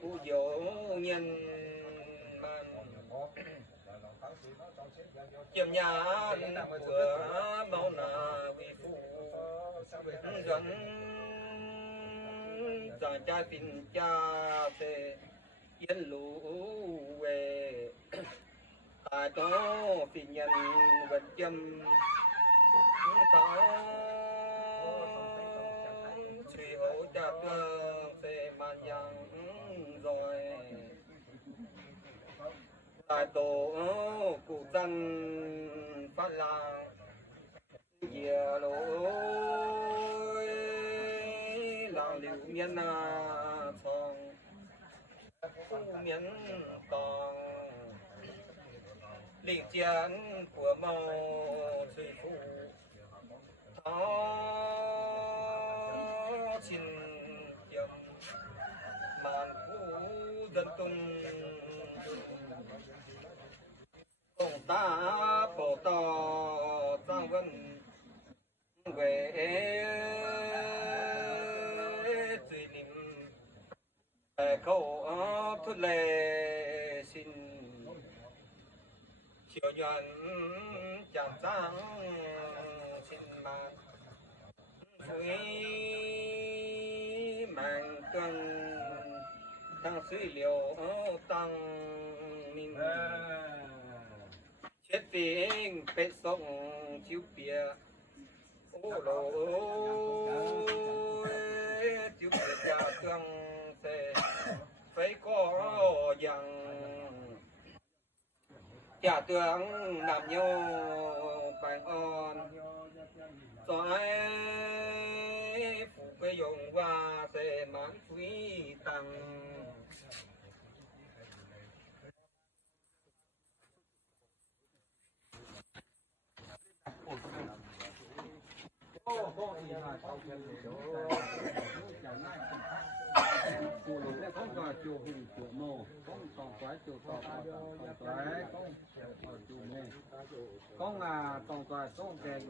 ผู้โยเงินมันเจียมยานเผื่อเมาหนาวิฟูรันจะใจปินจาเตยันลูเวตาโตปิญญันวัจจมตาชีโหจับเสมันยังรอยตาโตกูจันฟันลาเยียโลลางลิวเมียนนาทองผู้เมียนตองหลีกเจียนผัวเมาช่วยผู้ท้อชินยมมานผู้ดันตุนต้องตาโปต่อจ้างวันเวจีนิมเขาทุเลสินเขียวยันจางจ้างสินมาฟุยแมงกันตั้งซื้อเหลียวตั้งมินเช็ดปีงเป็ดส่งชิวเปียโอ้โหชิวเปียจากเครื่องเสไฟก็ยังจ่าเตืองนำโยแปงอ่อนซอยผูกไปยงว่าเสมันฟุยตังกูลงแล้วก็จูหุ่นจูโมก้องตองไว้จูตองไว้ก้องจูเมก้องตองไว้ก้องแกง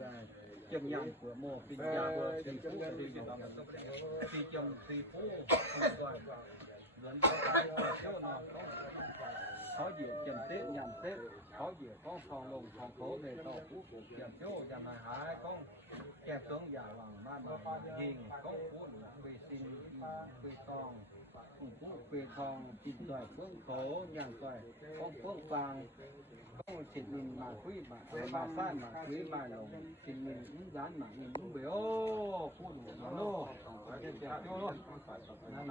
เจียมยำหัวโมปิญญาบัวสีผู้สีจำสีจำสีผู้เหมือนกันเที่ยวนอนเขาเหยียบเจียมเต้ยำเต้เขาเหยียบก้องทองลงทองโผล่ในต่อผู้ผูกเจียมเที่ยวยำมาหายก้องแก่สงอย่าหวังบ้านมายิงก้องพูดไปซินไปตองผู้เปทองจิตใจเฟื่องโถอย่างใจก้องเฟื่องฟางก้องจิตมินมาคุยมาซ่านมาคุยมาลงจิตมินอินร้านมาอินนุ่มเบโอพูดโน่ต้องไปเจ้าโน่นั่น